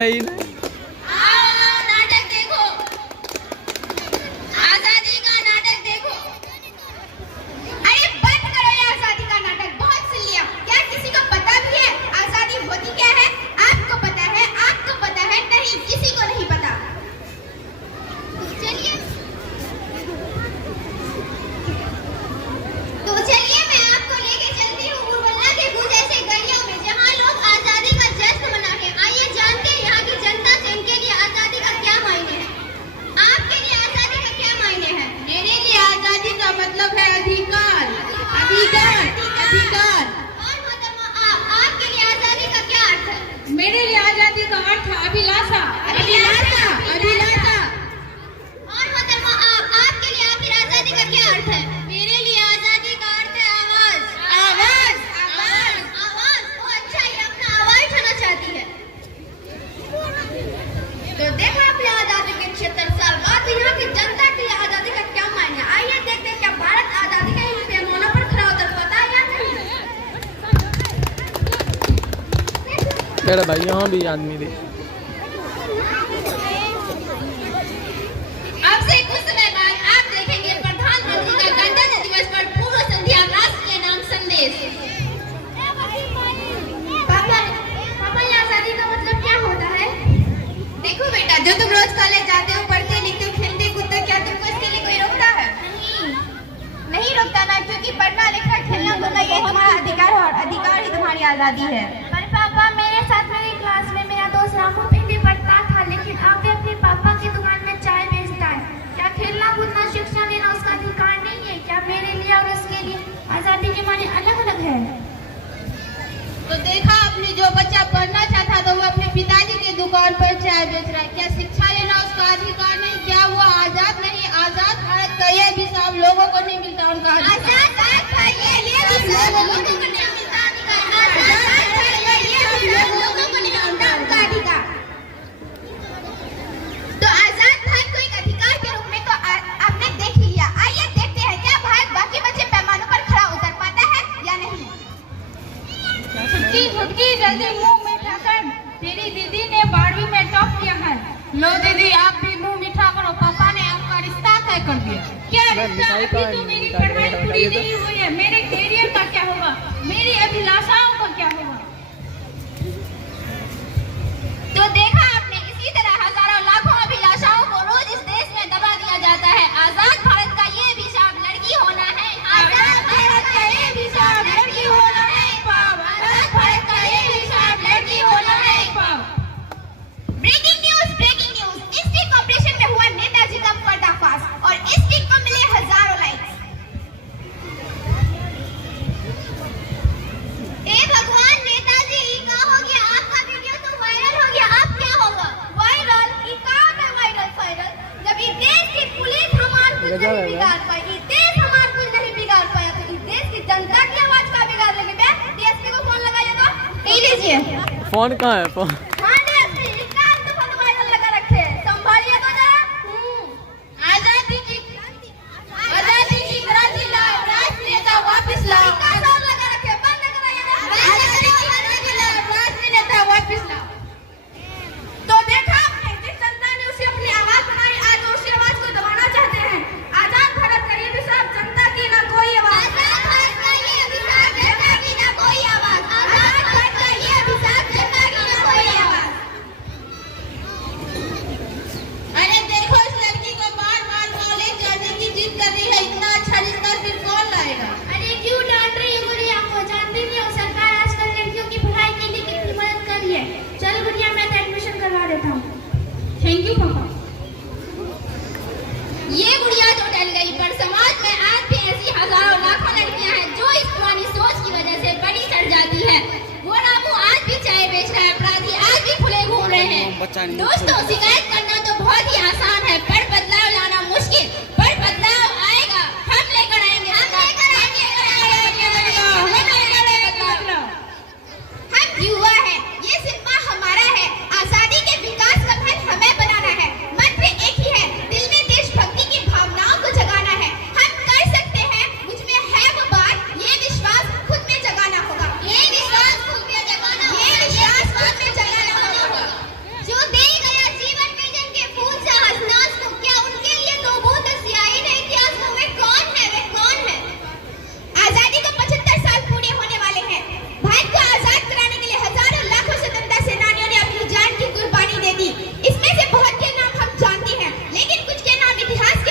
नहीं नाटक देखो, आजादी का नाटक देखो। अरे बंद करो ये आजादी का नाटक, बहुत सुन लिया। क्या किसी को पता भी है आजादी होती क्या है? आपको पता है? आपको पता है? नहीं, किसी को नहीं पता। चलिए मैं आपको लेके चलती हूँ बुलबुला के कुछ ऐसे गलियों में जहाँ लोग आजादी का जश्न मनाते हैं। आइए जानते हैं यहाँ की जनता से इनके लिए आजादी का क्या मायने है। आपके लिए आजादी का क्या मायने है? मेरे लिए आजादी का मतलब है अधिकार, अधिकार, अधिकार। और मोहतरमा आपके लिए आजादी का क्या अर्थ है? मेरे लिए आजादी का अर्थ है अभिलाषा, अभिलाषा, अभिलाषा। और मोहतरमा आपके लिए आखिर आजादी का क्या अर्थ है? मेरे लिए आजादी का अर्थ है आवाज, आवाज, आवाज, आवाज। वो अच्छा, ये अपना आवाज उठाना चाहती है। तो देखा आपने आजादी के 76 साल बाद यहाँ की जनता के लिए आजादी का क्या मायने। आइए देखते हैं क्या भारत आजादी के इन पैमानों पर खरा उतर पाता है या नहीं। अरे भाई यहाँ भी आदमी दे। अब से कुछ समय बाद आप देखेंगे प्रधानमंत्री का गणतंत्र दिवस पर पूर्व संध्या राष्ट्र के नाम संदेश। पापा ये आजादी का मतलब क्या होता है? देखो बेटा, जो तुम रोज कॉलेज जाते हो, पढ़ते लिखते हो, खेलते कूदते, क्या तुमको इसके लिए कोई रोकता है? नहीं रोकता ना, क्योंकि पढ़ना लिखना खेलना कूदना ये तुम्हारा अधिकार है और अधिकार ही तुम्हारी आजादी है। पर पापा, मेरे साथ मेरी क्लास में मेरा दोस्त रामू भी पढ़ता था, लेकिन अब भी अपने पापा की दुकान में चाय बेचता है। क्या खेलना कूदना शिक्षा लेना उसका अधिकार नहीं है? क्या मेरे लिए और उसके लिए आजादी के माने अलग अलग है? तो देखा आपने, जो बच्चा पढ़ना चाहता था वो अपने पिताजी की दुकान पर चाय बेच रहा है। क्या शिक्षा लेना उसका अधिकार नहीं? क्या वो आजाद नहीं? आजाद भारत का ये भी सब लोगों को नहीं मिलता उनका अधिकार। आजाद भारत का ये भी सब लोगों को नहीं मिलता अधिकार। आजाद भारत का ये भी सब लोगों को नहीं मिलता उनका अधिकार। तो आजाद भारत को एक अधिकार के रूप में तो आपने देख ही लिया। आइए देखते हैं क्या भारत बाकी बचे पैमानों पर खरा उतर पाता है या नहीं। छुटकी जल्दी मुंह मीठा कर, तेरी दीदी ने 12वीं में टॉप किया है। लो दीदी, आप भी मुंह मीठा करो, पापा ने आपका रिश्ता तय कर दिया। क्या रिश्ता? अभी तो मेरी पढ़ाई पूरी नहीं हुई है। मेरे कैरियर का क्या होगा? मेरी अभिलाषाओं का क्या होगा? तो देखा आपने, इसी तरह हजारों लाखों अभिलाषाओं को रोज इस देश में दबा दिया जाता है। आजाद भारत का ये भी शाप लड़की होना है। आजाद भारत का ये भी शाप लड़की होना है। आजाद भारत का ये भी शाप लड़की होना है। Breaking news, breaking news. इस स्टिक ऑपरेशन में हुआ नेताजी का पर्दाफाश और इस स्टिक को मिले हजारों लाइक्स। ए भगवान, नेताजी का हो गया, आपका वीडियो तो वायरल हो गया, आप क्या होगा? वायरल? ये कहाँ का वायरल फायरल? जब ये देश की पुलिस हमार कुछ नहीं बिगाड़ पाई, ये देश हमार कुछ नहीं बिगाड़ पाया, तो इस देश की जनता की आवाज का बिगाड़ लगे। डीएसपी को फोन लगाइए तो ये लीजिए फोन कहाँ है? फोन हाँ डीएसपी, इसका तो फोन वायरल लगा रखे, संभालिए तो जरा। आजादी की क्रांति लाओ, राष्ट्रीयता वापस लाओ। लगा रखे, बंद कराइए। आजादी की क्रांति लाओ, राष्ट्रीयता वापस लाओ। तो देखा आपने, जिस जनता ने उसे अपनी आवाज बनाई, आज उसी आवाज को दबाना चाहते हैं। आजाद भारत का ये भी साफ जनता की ना कोई आवाज। आजाद भारत का ये भी साफ जनता की ना कोई आवाज। आजाद भारत का ये भी साफ जनता की ना कोई आवाज। अरे देखो, इस लड़की को बार बार कॉलेज जाने की जिद कर रही है। इतना अच्छा रिश्ता फिर कौन लाएगा? अरे क्यों डांट रही हो गुड़िया को? जानती नहीं हो सरकार आजकल लड़कियों की पढ़ाई के लिए कितनी मदद कर रही है। चल गुड़िया, मैं तो एडमिशन करवा देता हूँ। थैंक यू पापा। ये गुड़िया तो टल गई, पर समाज में आज भी ऐसी हजारों लाखों लड़कियां हैं जो इस पुरानी सोच की वजह से बड़ी सड़ जाती है। वो रामू आज भी चाय बेच रहा है, अपराधी आज भी खुले घूम रहे हैं। दोस्तों, शिकायत करना तो बहुत ही आसान है।